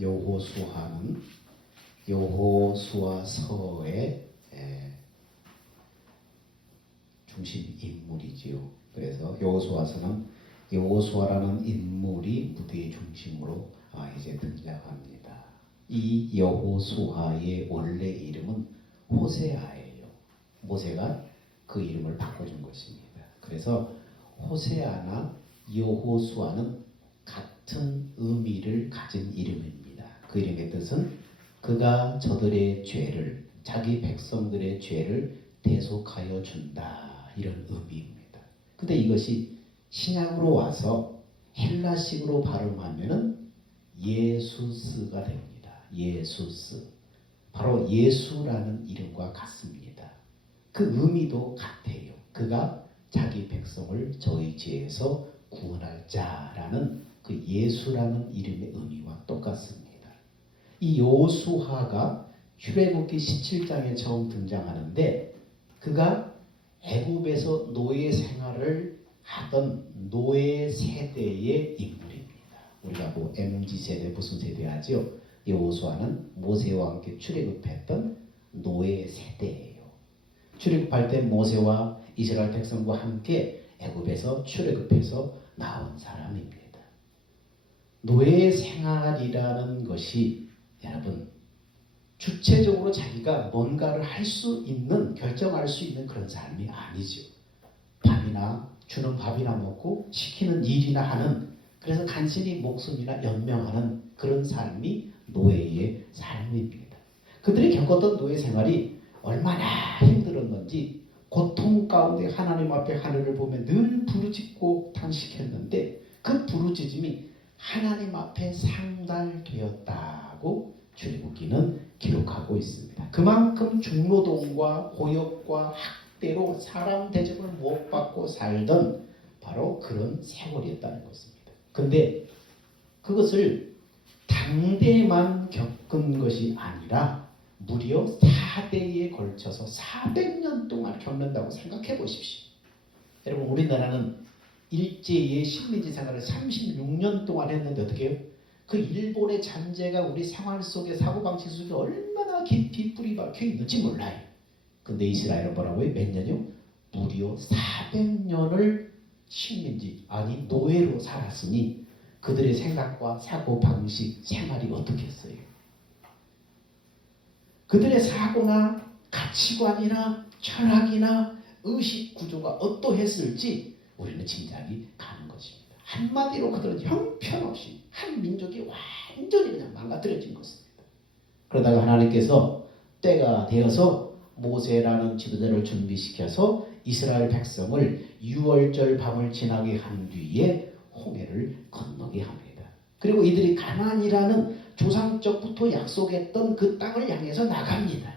여호수아는 여호수아서의 중심 인물이지요. 그래서 여호수아서는 여호수아라는 인물이 무대의 중심으로 이제 등장합니다. 이 여호수아의 원래 이름은 호세아예요. 모세가 그 이름을 바꿔준 것입니다. 그래서 호세아나 여호수아는 같은 의미를 가진 이름입니다. 그 이름의 뜻은 그가 저들의 죄를, 자기 백성들의 죄를 대속하여 준다, 이런 의미입니다. 근데 이것이 신약으로 와서 헬라식으로 발음하면은 예수스가 됩니다. 예수스. 바로 예수라는 이름과 같습니다. 그 의미도 같아요. 그가 자기 백성을 저희 죄에서 구원할 자라는 그 예수라는 이름의 의미와 똑같습니다. 이 여호수아가 출애굽기 17장에 처음 등장하는데 그가 애굽에서 노예 생활을 하던 노예 세대의 인물입니다. 우리가 뭐 MZ세대 무슨 세대 하죠? 여호수아는 모세와 함께 출애굽했던 노예 세대예요. 출애굽할 때 모세와 이스라엘 백성과 함께 애굽에서 출애굽해서 나온 사람입니다. 노예 생활이라는 것이 여러분 주체적으로 자기가 뭔가를 할 수 있는, 결정할 수 있는 그런 삶이 아니죠. 밥이나 주는 밥이나 먹고 시키는 일이나 하는, 그래서 간신히 목숨이나 연명하는 그런 삶이 노예의 삶입니다. 그들이 겪었던 노예 생활이 얼마나 힘들었는지 고통 가운데 하나님 앞에 하늘을 보며 늘 부르짖고 탄식했는데 그 부르짖음이 하나님 앞에 상달되었다고 출애굽기는 기록하고 있습니다. 그만큼 중노동과 고역과 학대로 사람 대접을 못 받고 살던 바로 그런 세월이었다는 것입니다. 근데 그것을 당대만 겪은 것이 아니라 무려 4대에 걸쳐서 400년 동안 겪는다고 생각해 보십시오. 여러분 우리나라는 일제의 식민지 생활을 36년 동안 했는데 어떻게 해요? 그 일본의 잔재가 우리 생활 속에, 사고방식 속에 얼마나 깊이 뿌리 박혀 있는지 몰라요. 근데 이스라엘은 뭐라고요? 몇 년이요? 무려 400년을 식민지, 아니 노예로 살았으니 그들의 생각과 사고방식, 생활이 어떻겠어요? 그들의 사고나 가치관이나 철학이나 의식 구조가 어떠했을지 우리는 짐작이 가는 것입니다. 한마디로 그들은 형편없이 한 민족이 완전히 그냥 망가뜨려진 것입니다. 그러다가 하나님께서 때가 되어서 모세라는 지도자를 준비시켜서 이스라엘 백성을 유월절 밤을 지나게 한 뒤에 홍해를 건너게 합니다. 그리고 이들이 가나안이라는 조상적부터 약속했던 그 땅을 향해서 나갑니다.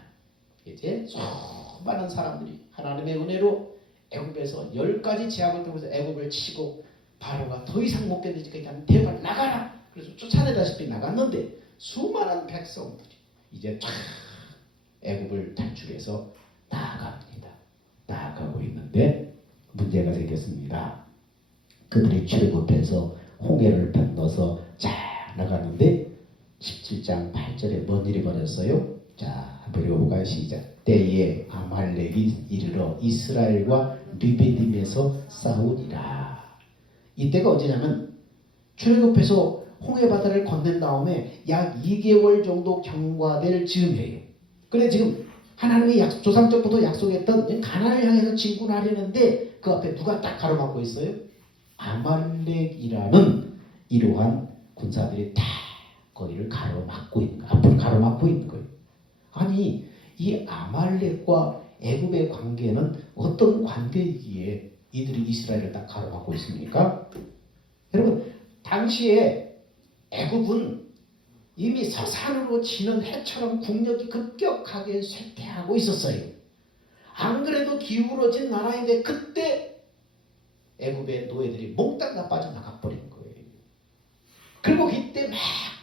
이제 수많은 사람들이 하나님의 은혜로 애굽에서 10가지 제약을 통해서 애굽을 치고 바로가 더 이상 못 견디니까 일단 대발 나가라. 그래서 쫓아내다시피 나갔는데 수많은 백성들이 이제 쫙 애굽을 탈출해서 나아갑니다. 나아가고 있는데 문제가 생겼습니다. 그들이 출애굽해서 홍해를 건너서 잘 나가는데 17장 8절에 뭔 일이 벌어졌어요? 자, 한번 읽어볼까요? 시작. 때에 아말렉이 이르러 이스라엘과 르비딤에서 싸우니라. 이때가 언제냐면 출애굽해서 홍해 바다를 건넨 다음에 약 2개월 정도 경과될 즈음이에요. 그래 지금 하나님이 조상적부터 약속했던 가나안을 향해서 진군하려는데 그 앞에 누가 딱 가로막고 있어요? 아말렉이라는 이러한 군사들이 다 거기를 가로막고 있는 거예요. 앞을 가로막고 있는 거예요. 아니 이 아말렉과 애굽의 관계는 어떤 관계이기에 이들이 이스라엘을 딱 가로막고 있습니까? 여러분 당시에 애굽은 이미 서산으로 지는 해처럼 국력이 급격하게 쇠퇴하고 있었어요. 안 그래도 기울어진 나라인데 그때 애굽의 노예들이 몽땅 다 빠져나가 버린 거예요. 그리고 이때 막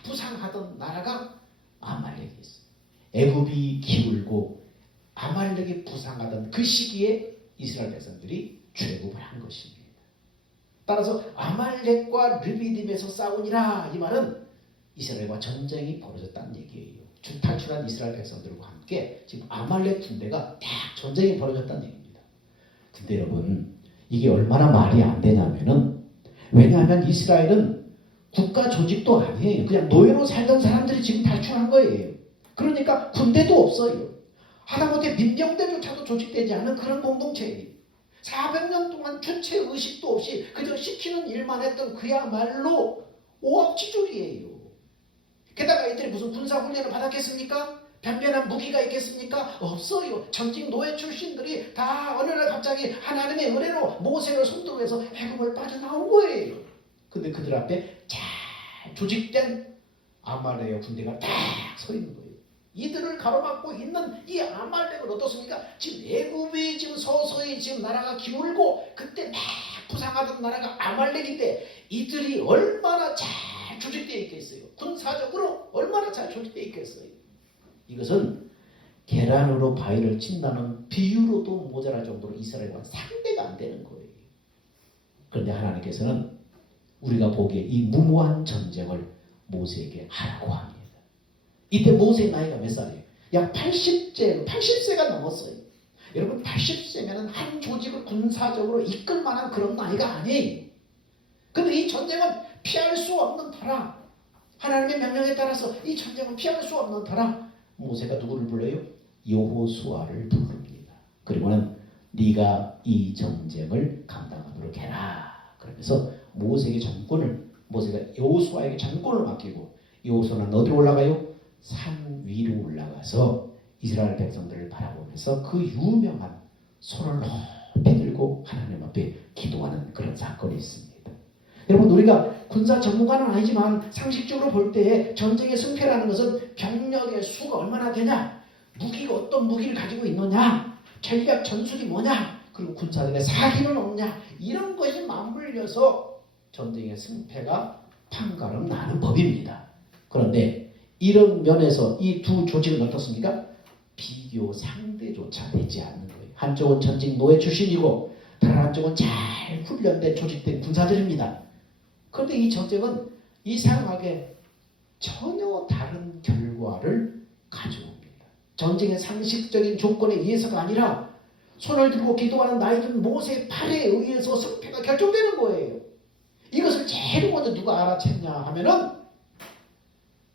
부상하던 나라가 아말렉이 있어요. 애굽이 기울고 아말렉이 부상하던 그 시기에 이스라엘 백성들이 출애굽을 한 것입니다. 따라서 아말렉과 르비딤에서 싸우니라 이 말은 이스라엘과 전쟁이 벌어졌다는 얘기예요. 탈출한 이스라엘 백성들과 함께 지금 아말렉 군대가 딱 전쟁이 벌어졌다는 얘기입니다. 근데 여러분 이게 얼마나 말이 안 되냐면은 왜냐하면 이스라엘은 국가 조직도 아니에요. 그냥 노예로 살던 사람들이 지금 탈출한 거예요. 그러니까 군대도 없어요. 하다못해 민병대조차도 조직되지 않은 그런 공동체예요. 400년 동안 주체의식도 없이 그저 시키는 일만 했던 그야말로 오합지졸이에요. 게다가 이들이 무슨 군사훈련을 받았겠습니까? 변변한 무기가 있겠습니까? 없어요. 전직 노예 출신들이 다 어느 날 갑자기 하나님의 은혜로 모세를 손들고 해서 애굽을 빠져나온 거예요. 근데 그들 앞에 잘 조직된 아말렉의 군대가 딱 서 있는 거예요. 이들을 가로막고 있는 이 아말렉은 어떻습니까? 지금 애굽이 지금 서서히 지금 나라가 기울고 그때 막 부상하던 나라가 아말렉인데 이들이 얼마나 잘 조직되어 있겠어요. 군사적으로 얼마나 잘 조직되어 있겠어요. 이것은 계란으로 바위를 친다는 비유로도 모자랄 정도로 이스라엘과 상대가 안 되는 거예요. 그런데 하나님께서는 우리가 보기에 이 무모한 전쟁을 모세에게 하라고 합니다. 이때 모세의 나이가 몇 살이에요? 약 80세가 넘었어요. 여러분 80세면 한 조직을 군사적으로 이끌 만한 그런 나이가 아니에요. 근데 이 전쟁은 피할 수 없는 터라 하나님의 명령에 따라서 이 전쟁은 피할 수 없는 터라 모세가 누구를 불러요? 여호수아를 부릅니다. 그리고는 네가 이 전쟁을 감당하도록 해라. 그러면서 모세가 여호수아에게 전권을 맡기고 여호수아는 어디로 올라가요? 산 위로 올라가서 이스라엘 백성들을 바라보면서 그 유명한 손을 높이 들고 하나님 앞에 기도하는 그런 사건이 있습니다. 여러분 우리가 군사 전문가는 아니지만 상식적으로 볼 때 전쟁의 승패라는 것은 병력의 수가 얼마나 되냐, 무기가 어떤 무기를 가지고 있느냐, 전략 전술이 뭐냐, 그리고 군사들의 사기는 없냐, 이런 것이 맞물려서 전쟁의 승패가 판가름 나는 법입니다. 그런데 이런 면에서 이 두 조직은 어떻습니까? 비교 상대조차 되지 않는 거예요. 한쪽은 전직 노예 출신이고 다른 한쪽은 잘 훈련된 조직된 군사들입니다. 그런데 이 전쟁은 이상하게 전혀 다른 결과를 가져옵니다. 전쟁의 상식적인 조건에 의해서가 아니라 손을 들고 기도하는 나이든 모세의 팔에 의해서 승패가 결정되는 거예요. 이것을 제일 먼저 누가 알아챘냐 하면은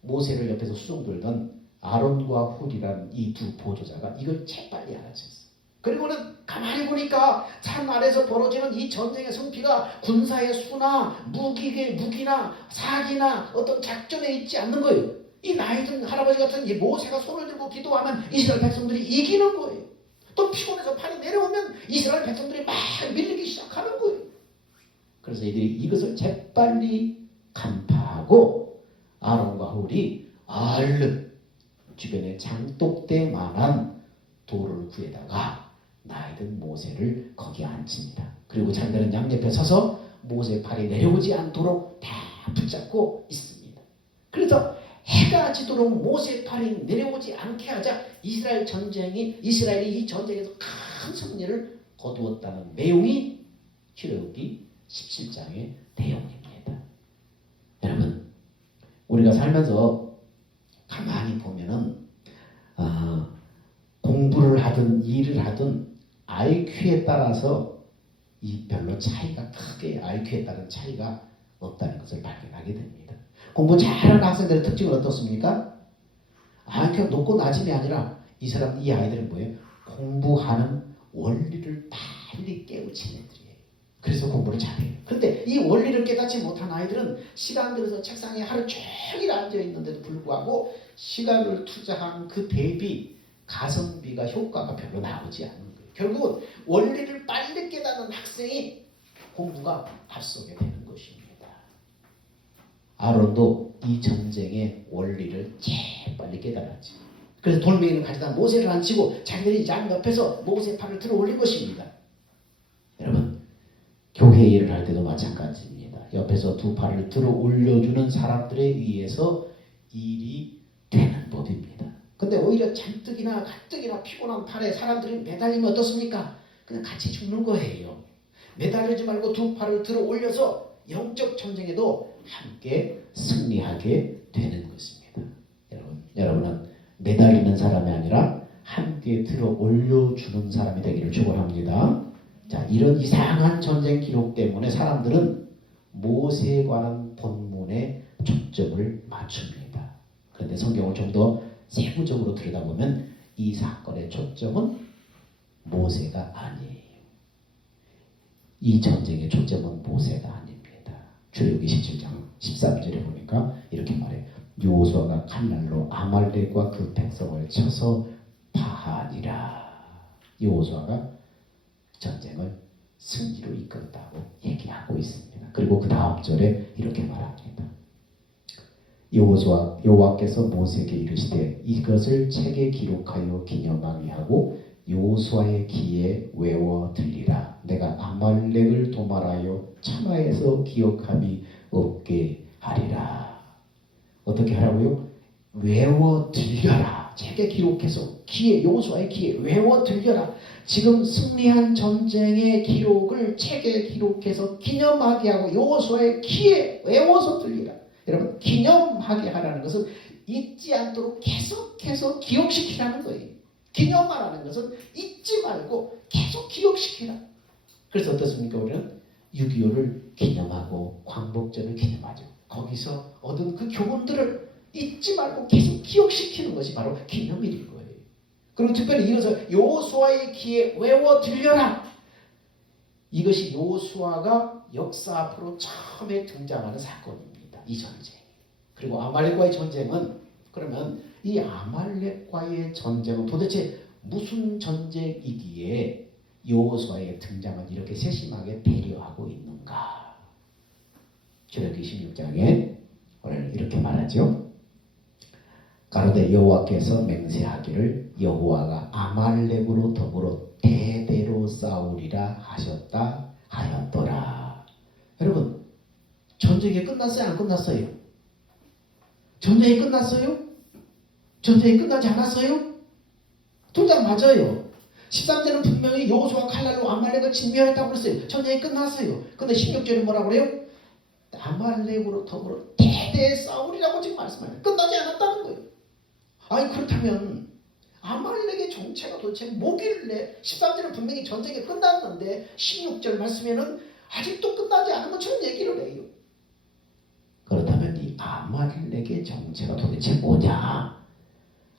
모세를 옆에서 수종들던 아론과 훌이라는 이 두 보조자가 이걸 재빨리 알아챘어요. 그리고는 가만히 보니까 산 아래서 벌어지는 이 전쟁의 승패가 군사의 수나 무기나 사기나 어떤 작전에 있지 않는 거예요. 이 나이든 할아버지 같은 이 모세가 손을 들고 기도하면 이스라엘 백성들이 이기는 거예요. 또 피곤해서 팔이 내려오면 이스라엘 백성들이 막 밀리기 시작하는 거예요. 그래서 이들이 이것을 재빨리 간파하고 아론과 훌이 얼른 주변에 장독대만한 돌을 구해다가 나이든 모세를 거기에 앉힙니다. 그리고 자기들은 양옆에 서서 모세 팔이 내려오지 않도록 다 붙잡고 있습니다. 그래서 해가 지도록 모세 팔이 내려오지 않게 하자 이스라엘이 이 전쟁에서 큰 승리를 거두었다는 내용이 출애굽기 17장의 내용입니다. 여러분 우리가 살면서 가만히 보면은 공부를 하든 일을 하든 IQ에 따라서 이 별로 차이가 크게 IQ에 따른 차이가 없다는 것을 발견하게 됩니다. 공부 잘하는 학생들의 특징은 어떻습니까? IQ가 높고 낮음이 아니라 이 아이들은 뭐예요? 공부하는 원리를 빨리 깨우친 애들이에요. 그래서 공부를 잘해요. 그런데 이 원리를 깨닫지 못한 아이들은 시간 들여서 책상에 하루 종일 앉아있는데도 불구하고 시간을 투자한 그 대비 가성비가 효과가 별로 나오지 않는 거예요. 결국은 원리를 빨리 깨닫는 학생이 공부가 앞서게 되는 것입니다. 아론도 이 전쟁의 원리를 제일 빨리 깨달았지. 그래서 돌멩이를 가져다 모세를 앉히고 자기들이 양 옆에서 모세 팔을 들어 올린 것입니다. 여러분 교회 일을 할 때도 마찬가지입니다. 옆에서 두 팔을 들어 올려주는 사람들에 의해서 일이 되는 법입니다. 근데 오히려 잔뜩이나 가뜩이나 피곤한 팔에 사람들이 매달리면 어떻습니까? 그냥 같이 죽는 거예요. 매달리지 말고 두 팔을 들어 올려서 영적 전쟁에도 함께 승리하게 되는 것입니다. 여러분은 매달리는 사람이 아니라 함께 들어 올려주는 사람이 되기를 축원합니다. 자, 이런 이상한 전쟁 기록 때문에 사람들은 모세에 관한 본문에 초점을 맞춥니다. 그런데 성경을 좀 더 세부적으로 들여다보면 이 사건의 초점은 모세가 아니에요. 이 전쟁의 초점은 모세가 아닙니다. 출애굽기 17장 13절에 보니까 이렇게 말해요. 여호수아가 칼날로 아말렉과 그 백성을 쳐서 파하니라. 여호수아가 전쟁을 승리로 이끌었다고 얘기하고 있습니다. 그리고 그 다음 절에 이렇게 말합니다. 여호와께서 모세에게 이르시되 이것을 책에 기록하여 기념하게 하고 여호수아의 귀에 외워 들리라. 내가 아말렉을 도말하여 천하에서 기억함이 없게 하리라. 어떻게 하라고요? 외워 들려라. 책에 기록해서 귀에, 여호수아의 귀에 외워 들려라. 지금 승리한 전쟁의 기록을 책에 기록해서 기념하게 하고 여호수아의 귀에 외워서 들리라. 여러분, 기념하게 하라는 것은 잊지 않도록 계속해서 기억시키라는 거예요. 기념하라는 것은 잊지 말고 계속 기억시키라. 그래서 어떻습니까? 우리는 6.25를 기념하고 광복절을 기념하죠. 거기서 얻은 그 교훈들을 잊지 말고 계속 기억시키는 것이 바로 기념일인 거예요. 그리고 특별히 이것을 여호수아의 귀에 외워 들려라. 이것이 여호수아가 역사 앞으로 처음에 등장하는 사건입니다. 이 전쟁. 그리고 아말렉과의 전쟁은, 그러면 이 아말렉과의 전쟁은 도대체 무슨 전쟁이기에 여호수아의 등장은 이렇게 세심하게 배려하고 있는가? 출애굽기 16장에 오늘 이렇게 말하죠. 가로되 여호와께서 맹세하기를 여호와가 아말렉으로 더불어 대대로 싸우리라 하셨다 하였더라. 여러분, 전쟁이 끝났어요? 안 끝났어요? 전쟁이 끝났어요? 전쟁이 끝나지 않았어요? 둘 다 맞아요. 13절은 분명히 여호수아 칼날로 아말렉을 진멸했다고 그랬어요. 전쟁이 끝났어요. 근데 16절은 뭐라고 그래요? 아말렉으로 더불어 대대 싸우리라고 지금 말씀하세요. 끝나지 않았다는 거예요. 아니, 그렇다면 아말렉의 정체가 도대체 뭐길래 13절은 분명히 전쟁이 끝났는데 16절 말씀에는 아직도 끝나지 않은 것처럼 얘기를 해요. 그렇다면 이 아말렉의 정체가 도대체 뭐냐?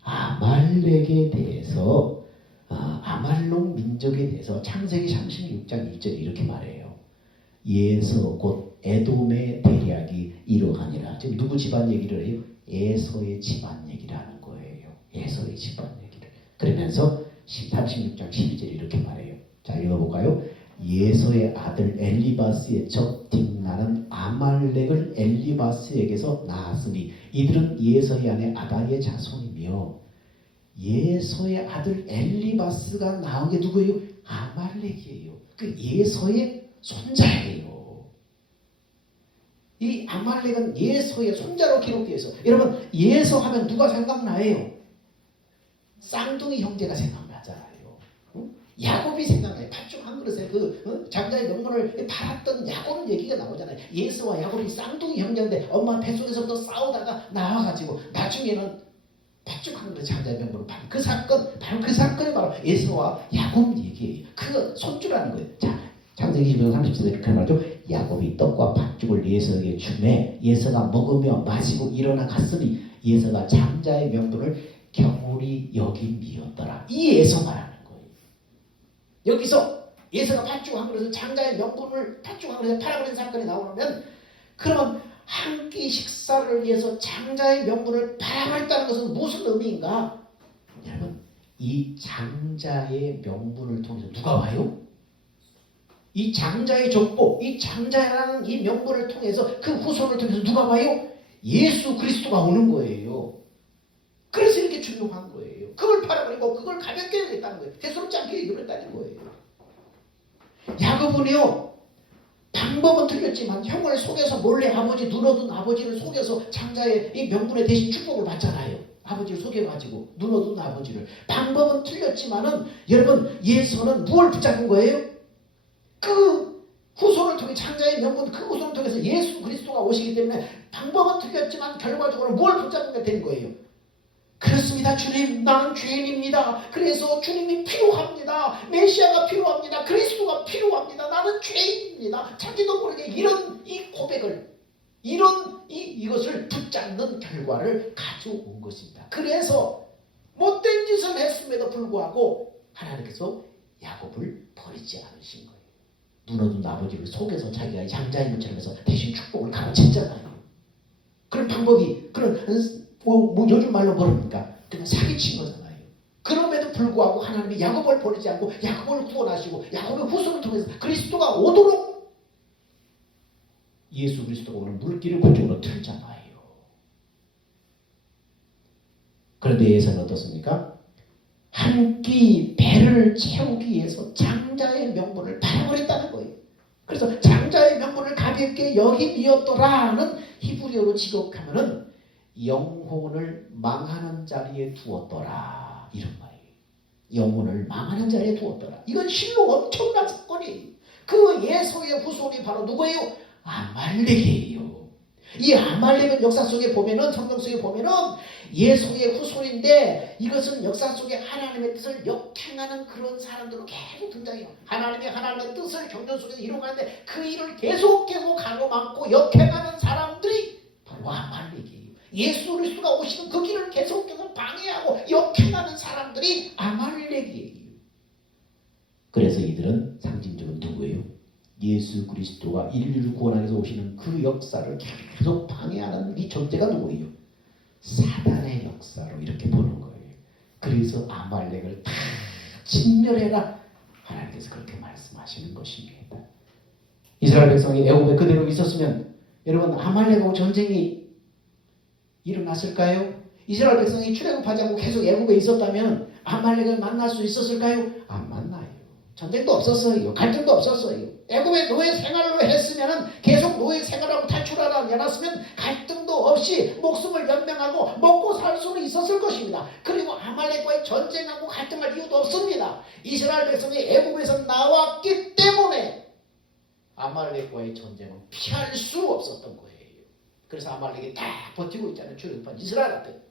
아말렉에 대해서 아말론 민족에 대해서 창세기 36장 1절에 이렇게 말해요. 예서 곧 에돔의 대략이 이러하니라. 지금 누구 집안 얘기를 해요? 에서의 집안 얘기를 하는 거예요. 에서의 집안 얘기를. 그러면서 36장 12절에 이렇게 말해요. 자, 읽어볼까요? 예서의 아들 엘리바스의 적 딥나는 아말렉을 엘리바스에게서 낳았으니 이들은 예서의 아내 아다의 자손이며, 예서의 아들 엘리바스가 낳은 게 누구예요? 아말렉이에요. 그 예서의 손자예요. 이 아말렉은 예서의 손자로 기록되어 있어. 여러분, 예서 하면 누가 생각나요? 쌍둥이 형제가 생각나잖아요. 야곱이 생각나요. 팥죽 한 그릇에 장자의 명분을 팔았던 야곱 얘기가 나오잖아요. 예서와 야곱이 쌍둥이 형제인데 엄마 뱃속에서부터 싸우다가 나와가지고 나중에는 팥죽 한 그릇 장자의 명분을 파는 그 사건, 바로 그 사건이 바로 예서와 야곱 얘기예요. 그 손주라는 거예요. 자, 창세기 20장 30절에 이렇게 말하죠. 야곱이 떡과 팥죽을 예서에게 주매 예서가 먹으며 마시고 일어나 갔으니 예서가 장자의 명분을 경홀히 여김이었더라. 이 예서 말하는 거예요. 여기서 예서가 팥죽 한 그릇에 장자의 명분을 팥죽 한 그릇에 팔아버린 사건이 나오면, 그러면 한 끼 식사를 위해서 장자의 명분을 팔아버렸다는 것은 무슨 의미인가? 여러분, 이 장자의 명분을 통해서 누가 와요? 이 장자의 족보, 이 장자라는 이 명분을 통해서 그 후손을 통해서 누가 와요? 예수 그리스도가 오는 거예요. 그래서 이렇게 중요한 거예요. 그걸 팔아버리고 그걸 가볍게 여겼다는 거예요. 대수롭지 않게 여겼다는 거예요. 야곱은요, 방법은 틀렸지만 형을 속여서 몰래 아버지 눈어둔 아버지를 속여서 장자의 이 명분에 대신 축복을 받잖아요. 아버지를 속여가지고 눈어둔 아버지를. 방법은 틀렸지만은 여러분, 예서는 무엇을 붙잡은 거예요? 그 후손을 통해 창자의 명분 그 후손을 통해서 예수 그리스도가 오시기 때문에 방법은 틀렸지만 결과적으로 뭘 붙잡게 된 거예요. 그렇습니다. 주님, 나는 죄인입니다. 그래서 주님이 필요합니다. 메시아가 필요합니다. 그리스도가 필요합니다. 나는 죄인입니다. 자기도 모르게 이런 이 고백을 이것을 붙잡는 결과를 가져온 것입니다. 그래서 못된 짓을 했음에도 불구하고 하나님께서 야곱을 버리지 않으신 거예요. 눈어둔 아버지를 속에서 자기가 장자인 것처럼 해서 대신 축복을 가르쳤잖아요. 그런 방법이 뭐 요즘 말로 뭐랍니까? 그냥 사기친 거잖아요. 그럼에도 불구하고 하나님이 야곱을 버리지 않고 야곱을 구원하시고 야곱의 후손을 통해서 그리스도가 오도록 예수 그리스도가 오는 물길을 그쪽으로 틀잖아요. 그런데 예수는 어떻습니까? 한 끼 배를 채우기 위해서 장자의 명분을 팔아버렸다는 거예요. 그래서 장자의 명분을 가볍게 여김이었더라는 히브리어로 직역하면은 영혼을 망하는 자리에 두었더라 이런 말이에요. 영혼을 망하는 자리에 두었더라. 이건 실로 엄청난 사건이에요. 그 예수의 후손이 바로 누구예요? 아말렉이에요. 이 아말렉은 역사 속에 보면은 성경 속에 보면은 예수의 후손인데 이것은 역사 속에 하나님의 뜻을 역행하는 그런 사람들로 계속 등장해요. 하나님의 뜻을 경전 속에서 이루어가는데 그 일을 계속 가로막고 역행하는 사람들이 바로 아말렉이에요. 예수 그리스도가 오시는 그 길을 계속해서 방해하고 역행하는 사람들이 아말렉이에요. 그래서 이들은 상징적으로 누구예요? 예수 그리스도가 인류를 구원하기 위해서 오시는 그 역사를 계속 방해하는 이 존재가 누구예요? 사단의 역사로 이렇게 보는 거예요. 그래서 아말렉을 다 진멸해라 하나님께서 그렇게 말씀하시는 것입니다. 이스라엘 백성이 애굽에 그대로 있었으면 여러분 아말렉하고 전쟁이 일어났을까요? 이스라엘 백성이 출애굽하지 않고 계속 애굽에 있었다면 아말렉을 만날 수 있었을까요? 안 만나요. 전쟁도 없었어요. 갈등도 없었어요. 애굽의 노예 생활로 했으면 계속 노예 생활하고 탈출하지 않았으면 갈등도 없이 목숨을 연명하고 먹고 살 수는 있었을 것입니다. 그리고 아말렉과의 전쟁하고 갈등할 이유도 없습니다. 이스라엘 백성이 애굽에서 나왔기 때문에 아말렉과의 전쟁은 피할 수 없었던 거예요. 그래서 아말렉이 다 버티고 있잖아요. 출애굽한 이스라엘한테.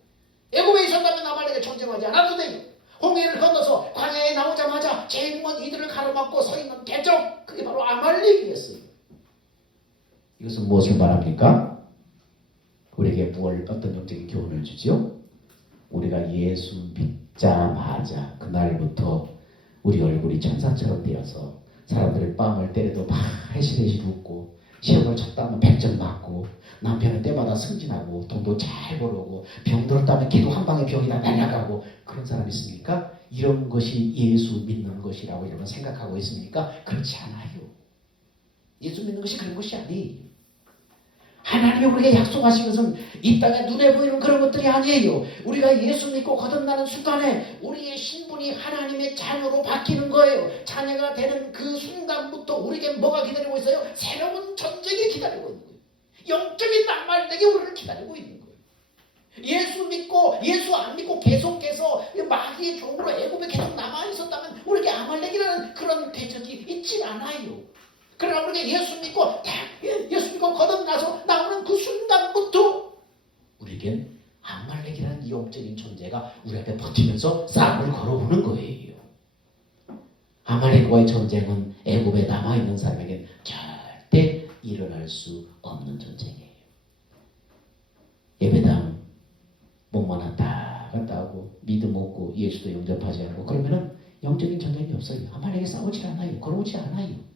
애굽에 있었다면 아말렉에 전쟁하지 않아도 돼요. 홍해를 건너서 광야에 나오자마자 제일 먼저 이들을 가로막고 서 있는 대적, 그게 바로 아말렉이었어요. 이것은 무엇을 말합니까? 우리에게 어떤 영적인 교훈을 주죠? 우리가 예수 믿자마자 그날부터 우리 얼굴이 천사처럼 되어서 사람들의 뺨을 때려도 막 해시해시 웃고 시험을 쳤다면 100점 맞고 남편은 때마다 승진하고 돈도 잘 벌어오고 병 들었다면 기도 한 방에 병이 다 날아가고 그런 사람 있습니까? 이런 것이 예수 믿는 것이라고 여러분 생각하고 있습니까? 그렇지 않아요. 예수 믿는 것이 그런 것이 아니에요. 하나님이 우리에게 약속하신 것은 이 땅에 눈에 보이는 그런 것들이 아니에요. 우리가 예수 믿고 거듭나는 순간에 우리의 신분이 하나님의 자녀로 바뀌는 거예요. 자녀가 되는 그 순간부터 우리에게 뭐가 기다리고 있어요? 새로운 전쟁이 기다리고 있는 거예요. 영적인 낭만력이 우리를 기다리고 있는 거예요. 예수 믿고 예수 안 믿고 계속해서 마귀의 종으로 애굽에 계속 남아있었다면 우리에게 아말렉이라는 그런 대적이 있지 않아요. 그러나 우리가 예수 믿고 거듭나서 나오는 그 순간부터 우리에겐 아말렉이라는 영적인 존재가 우리 앞에 버티면서 싸움을 걸어오는 거예요. 아말렉과의 전쟁은 애굽에 남아있는 사람에겐 절대 일어날 수 없는 전쟁이에요. 예배당 목만 왔다 갔다 하고 믿음 없고 예수도 영접하지 않고 그러면은 영적인 전쟁이 없어요. 아말렉에 싸우지 않아요. 걸어오지 않아요.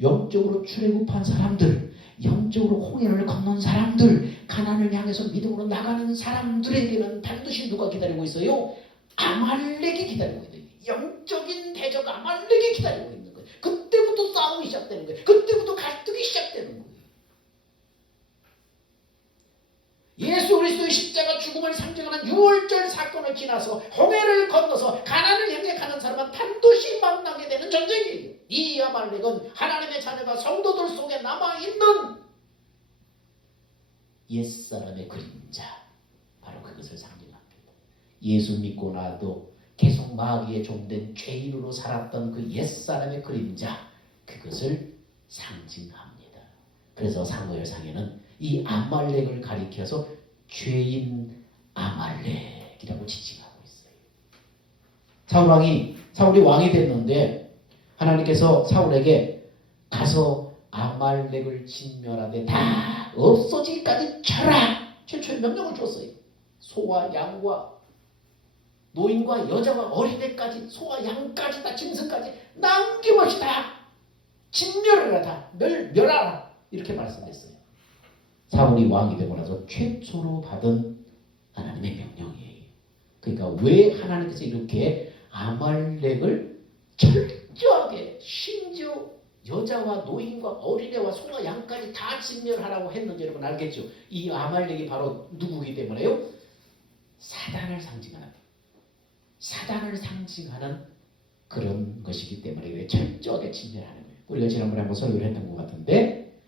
영적으로 출애굽한 사람들, 영적으로 홍해를 건넌 사람들, 가나안을 향해서 믿음으로 나가는 사람들에게는 반드시 누가 기다리고 있어요? 아말렉이 기다리고 있는 거예요. 영적인 대적 아말렉이 기다리고 있는 거예요. 그때부터 싸움이 시작되는 거예요. 그때부터 갈등이 시작되는 거예요. 예수 그리스도의 십자가 죽음을 상징하는 유월절 사건을 지나서 홍해를 건너서 가나안을 향해 가는 사람은 반드시 만나게 되는 전쟁이에요. 이 아말렉은 하나님의 자녀가 성도들 속에 남아있는 옛사람의 그림자, 바로 그것을 상징합니다. 예수 믿고 나도 계속 마귀의 종된 죄인으로 살았던 그 옛사람의 그림자, 그 그것을 상징합니다. 그래서 사무엘상에는 이 아말렉을 가리켜서 죄인 아말렉이라고 지칭하고 있어요. 사울이 왕이 됐는데 하나님께서 사울에게 가서 아말렉을 진멸하되 다 없어지기까지 쳐라! 최초의 명령을 줬어요. 소와 양과 노인과 여자와 어린애까지, 소와 양까지 다 짐승까지 남김없이 다 진멸하라, 다 멸하라, 이렇게 말씀했어요. 사울이 왕이 되고 나서 최초로 받은 하나님의 명령이에요. 그러니까 왜 하나님께서 이렇게 아말렉을 철저하게 심지어 여자와 노인과 어린애와 소와 양까지 다 진멸하라고 했는지 여러분 알겠죠? 이 아말렉이 바로 누구이기 때문에요? 사단을 상징하는 그런 것이기 때문에 철저하게 진멸하는 거예요. 우리가 지난번에 한번 설교를 했던 것 같은데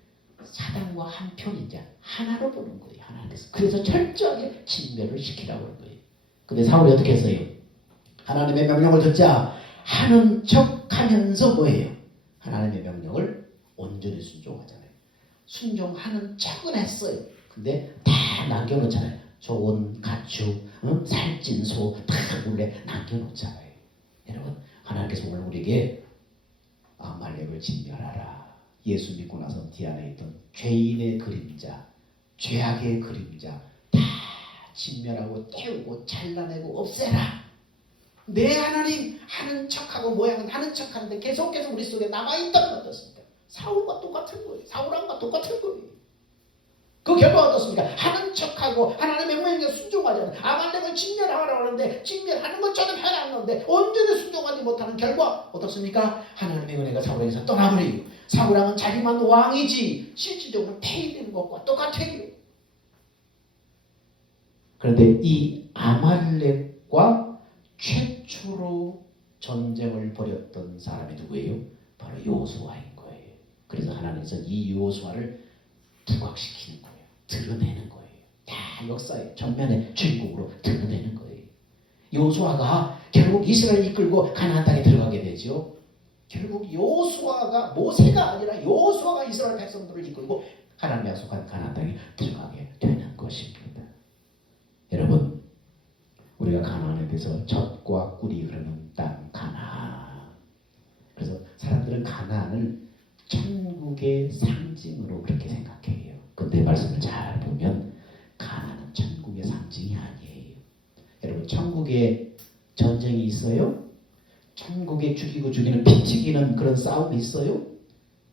사단과 한 편이자 하나로 보는 거예요. 하나님께서. 그래서 철저하게 진멸을 시키라고 하는 거예요. 근데 사울이 어떻게 했어요? 하나님의 명령을 듣자 하는 척 하면서 뭐예요? 하나님의 명령을 온전히 순종하잖아요. 순종하는 척은 했어요. 근데 다 남겨놓잖아요. 좋은 가축, 살찐 소 다 몰래 남겨놓잖아요. 여러분, 하나님께서 오늘 우리에게 아말렉을 진멸하라. 예수 믿고 나서 뒤 안에 있던 죄인의 그림자, 죄악의 그림자 다 진멸하고 태우고 잘라내고 없애라. 내 하나님 하는 척하고 모양은 하는 척하는데 계속해서 우리 속에 남아있다면 어떻습니까? 사울과 똑같은 거예요. 사울왕과 똑같은 거예요. 그 결과가 어떻습니까? 하는 척하고 하나님의 명령에 순종하지 않는 아말렉을 진멸하라고 하는데 진멸하는 것처럼 해놨는데 온전히 순종하지 못하는 결과 어떻습니까? 하나님의 은혜가 사울에게서 떠나버려요. 사울왕은 자기만 왕이지 실질적으로 폐위되는 것과 똑같아요. 그런데 이 아말렉과 최초로 전쟁을 벌였던 사람이 누구예요? 바로 여호수아인 거예요. 그래서 하나님께서 이 여호수아를 부각시키는 거예요. 드러내는 거예요. 다 역사의 전면에 주인공으로 드러내는 거예요. 여호수아가 결국 이스라엘을 이끌고 가나안 땅에 들어가게 되죠. 결국 여호수아가 모세가 아니라 여호수아가 이스라엘 백성들을 이끌고 하나님 약속한 가나안 땅에 들어가게 되는 것입니다. 여러분, 우리가 가나안에 대해서 젖과 꿀이 흐르는 땅 가나안. 그래서 사람들은 가나안을 천국의 상징으로 그렇게 생각해요. 근데 말씀을 잘 보면 가나안은 천국의 상징이 아니에요. 여러분, 천국에 전쟁이 있어요? 천국에 죽이고 죽이는 피 튀기는 그런 싸움이 있어요?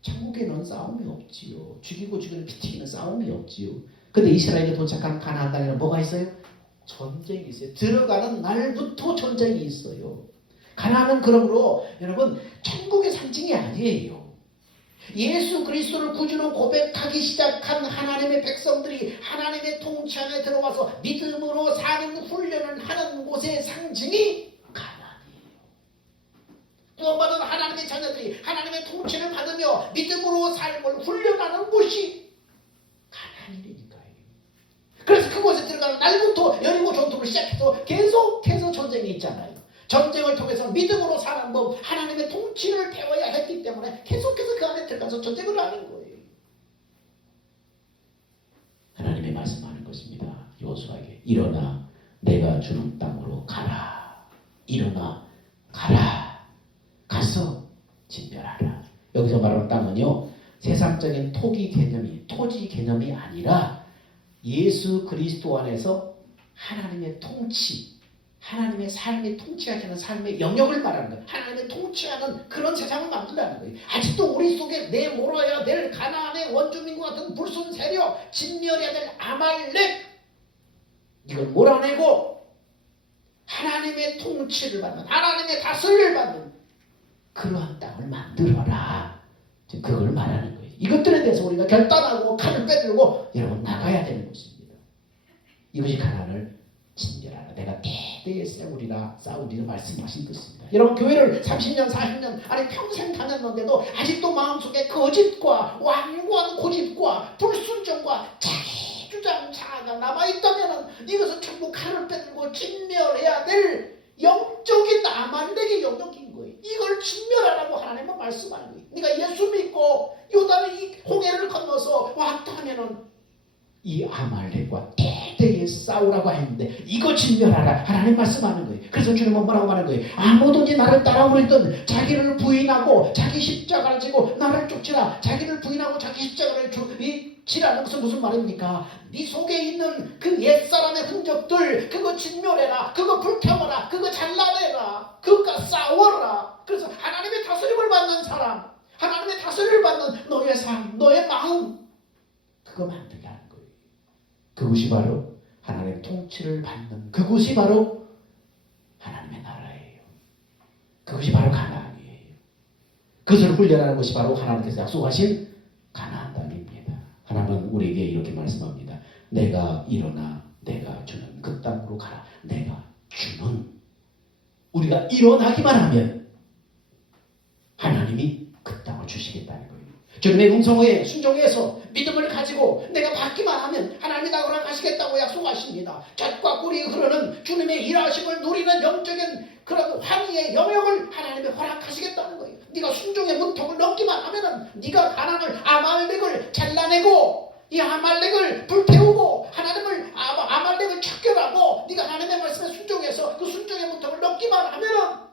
천국에는 싸움이 없지요. 죽이고 죽이는 피 튀기는 싸움이 없지요. 근데 이스라엘에 도착한 가나안 땅에는 뭐가 있어요? 전쟁이 있어요. 들어가는 날부터 전쟁이 있어요. 가나안은 그러므로 여러분 천국의 상징이 아니에요. 예수 그리스도를 구주로 고백하기 시작한 하나님의 백성들이 하나님의 통치 안에 들어와서 믿음으로 사는 훈련을 하는 곳의 상징이 가나안이에요. 구원받은 하나님의 자녀들이 하나님의 통치를 받으며 믿음으로 삶을 훈련하는 곳이 가나안이니까요. 그래서 그곳에 들어가는 날부터 여리고 전투를 시작해서 계속해서 전쟁이 있잖아요. 전쟁을 통해서 믿음으로 사는 법, 하나님의 통치를 배워야 했기 때문에 계속해서 그 안에 들어가서 전쟁을 하는 거예요. 하나님의 말씀하는 것입니다. 여호수아에게 일어나 내가 주는 땅으로 가라. 일어나 가라. 가서 진멸하라. 여기서 말하는 땅은요, 세상적인 토지 개념이 아니라 예수 그리스도 안에서 하나님의 통치, 하나님의 삶이 통치하시는 삶의 영역을 말하는 거예요. 하나님의 통치하는 그런 세상을 만든다는 거예요. 아직도 우리 속에 내몰아야 될 가나안의 원주민과 같은 불순 세력, 진멸해야 될 아말렉, 이걸 몰아내고 하나님의 통치를 받는, 하나님의 다스림을 받는 그러한 땅을 만들어라. 그걸 말하는 거예요. 이것들에 대해서 우리가 결단하고 칼을 빼들고 여러분 나가야 되는 것입니다. 이것이 가나안을 진멸하라. 내가 대대에 싸우리라 말씀하신 것입니다. 여러분, 교회를 30년 40년 아니 평생 다녔는데도 아직도 마음속에 거짓과 완고한 고집과 불순종과 자기 주장 자아가 남아있다면 이것은 전부 칼을 빼들고 진멸해야 될 영적인 아말렉의 영역인 거예요. 이걸 진멸하라고 하나님은 말씀하는 거예요. 네가 예수 믿고 요단의 이 홍해를 건너서 왔다 하면은 이 아말렉과 대대에 싸우라고 했는데 이거 진멸하라 하나님 말씀하는 거예요. 그래서 주님은 뭐라고 말하는 거예요? 아무든지 나를 따라오려든 자기를 부인하고 자기 십자가를 지고 나를 쫓으라. 자기를 부인하고 자기 십자가를 지라는 것은 무슨 말입니까? 네 속에 있는 그 옛사람의 흔적들 그거 진멸해라. 그거 불태워라. 그거 잘라내라. 그것과 싸워라. 그래서 하나님의 다스림을 받는 사람, 하나님의 다스림을 받는 너의 삶, 너의 마음, 그거 만들라는 거예요. 그것이 바로 하나님의 통치를 받는, 그것이 바로 하나님의 나라예요. 그것이 바로 가나안이에요. 그것을 훈련하는 것이 바로 하나님께서 약속하신 가나안 땅입니다. 하나님은 우리에게 이렇게 말씀합니다. 내가 일어나 내가 주는 그 땅으로 가라. 내가 주는, 우리가 일어나기만 하면 하나님이 그 땅을 주시겠다는 거예요. 주님의 음성에 순종해서 믿음을 가지고 내가 받기만 하면 하나님이 나 허락하시겠다고 약속하십니다. 젖과 꿀이 흐르는 주님의 일하심을 누리는 영적인 그런 황희의 영역을 하나님이 허락하시겠다는 거예요. 네가 순종의 문턱을 넘기만 하면은 네가 가나안을, 아말렉을 잘라내고 이 아말렉을 불태우고 하나님을 아말렉을 척결하고 네가 하나님의 말씀에 순종해서 그 순종의 문턱을 넘기만 하면은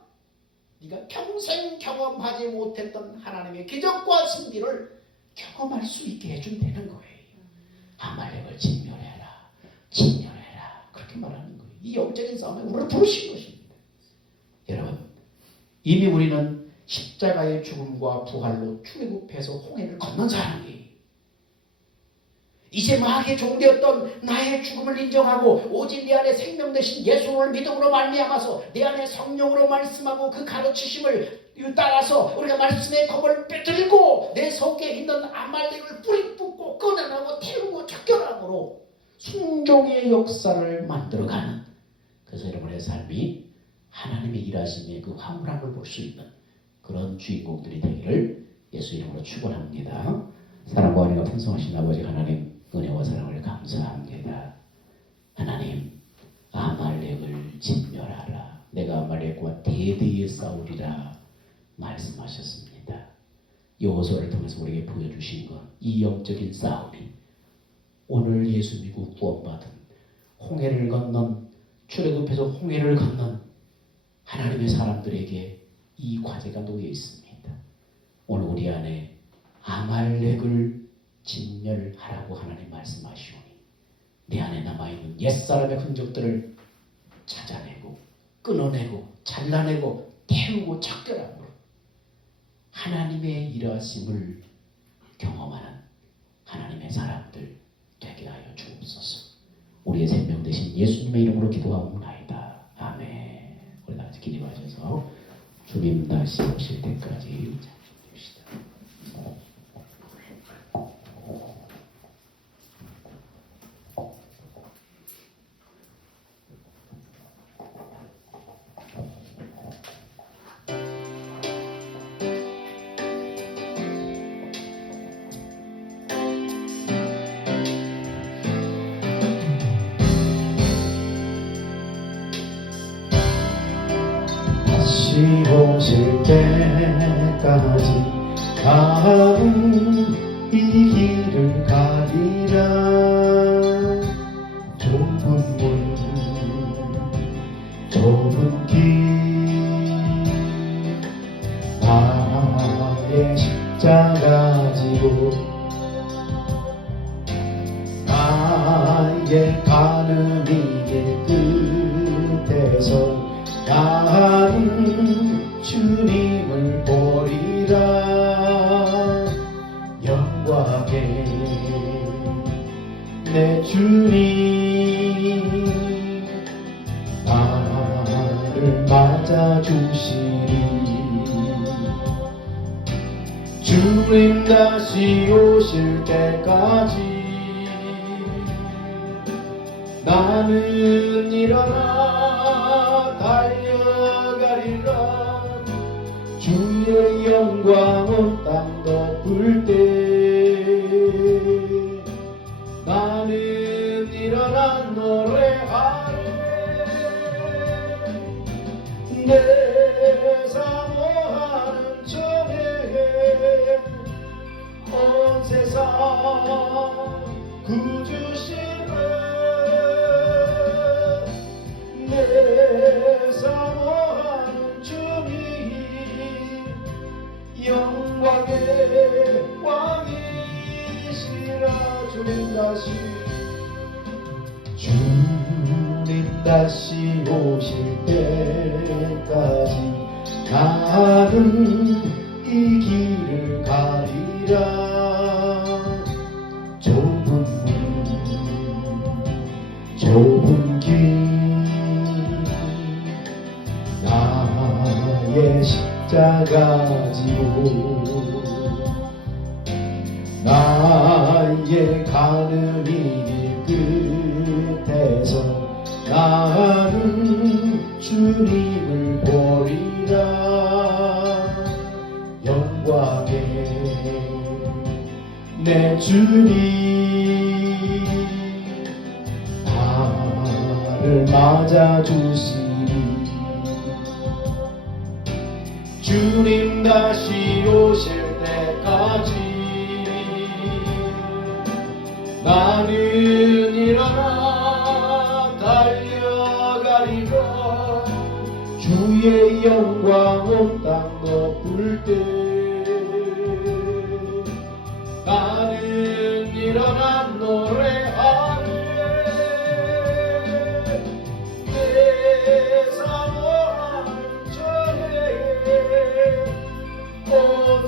네가 평생 경험하지 못했던 하나님의 기적과 신비를 경험할 수 있게 해준다는 거예요. 아말렉을 진멸해라. 진멸해라. 그렇게 말하는 거예요. 이 영적인 싸움에 우리를 부르신 것입니다. 여러분, 이미 우리는 십자가의 죽음과 부활로 출애굽해서 홍해를 건넌 사람이에요. 이제 마귀의 종되었던 나의 죽음을 인정하고 오직 내 안에 생명 되신 예수를 믿음으로 말미암아서 내 안에 성령으로 말씀하고 그 가르치심을 따라서 우리가 말씀의 검을 빼들고 내 속에 있는 아말렉을 뿌리 뽑고 끊어내고 태우고 척결함으로 순종의 역사를 만들어가는, 그래서 여러분의 삶이 하나님의 일하심의 그 화물함을 볼 수 있는 그런 주인공들이 되기를 예수 이름으로 축원합니다. 사랑과 은혜가 풍성하신 아버지 하나님, 은혜와 사랑을 감사합니다. 하나님, 아말렉을 진멸하라. 내가 아말렉과 대대에 싸우리라 말씀하셨습니다. 여호수아를 통해서 우리에게 보여주신 것, 이 영적인 싸움이 오늘 예수 믿고 구원받은, 홍해를 건넌, 출애굽해서 홍해를 건넌 하나님의 사람들에게 이 과제가 놓여 있습니다. 오늘 우리 안에 아말렉을 진멸하라고 하나님 말씀하시오니 내 안에 남아있는 옛사람의 흔적들을 찾아내고 끊어내고 잘라내고 태우고 척결함으로 하나님의 일하심을 경험하는 하나님의 사람들 되게 하여 주옵소서. 우리의 생명 되신 예수님의 이름으로 기도하옵나이다. 아멘. 우리 다 같이 기도하셔서 주님 다시 오실 때까지 기도합시다. 다시 오실 때까지 나는 이 길을 가리라. 좁은 문, 좁은 길, 나의 십자가 지고 나의 가는 이 길 끝에서 나는 주님을 보리라. 영광의 내 주님 나를 맞아주시리. 주님 다시 오실 때까지 나는 일어나 달려가리라. 주의 영광 온 땅 덮을 때 나는 일어나 노래하리. 내 삶 주님 다시 오실 때까지 나는 이 길을 가리라. 좁은 길 나의 십자가 지고 나의 가는 이 길 끝에서 나는 주님을 보리라. 영광의 내 주님 나를 맞아주시리. 주님 다시 오실 때까지 나는 일어나 달려가리라. 주의 영광 온 땅 덮을 때 나는 일어나 노래하네. 내 사모하는 전에 온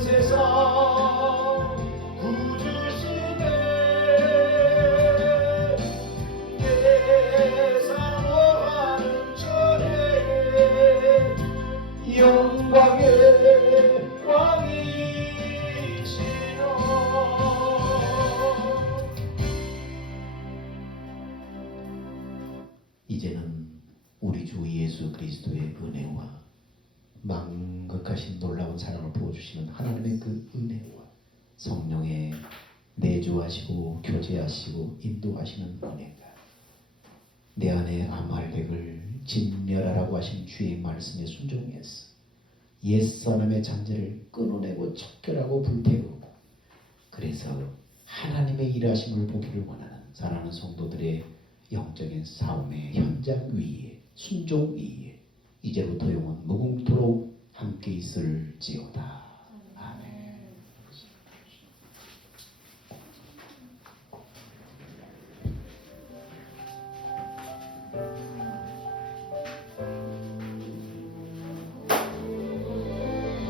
세상 구주시네. 내 사모하는 전에 영광의 왕이시여. 이제는 우리 주 예수 그리스도의 은혜와 망극하신 놀라운 사랑을 부어주시는 하나님의 그 은혜와 성령의 내주하시고 교제하시고 인도하시는 은혜가 내 안에 아말렉을 진멸하라고 하신 주의 말씀에 순종해서 옛사람의 잔재를 끊어내고 척결하고 불태우고 그래서 하나님의 일하심을 보기를 원하는 사랑하는 성도들의 영적인 싸움의 현장 위에 순종 위에 이제부터 영원 무궁토록 함께 있을지어다.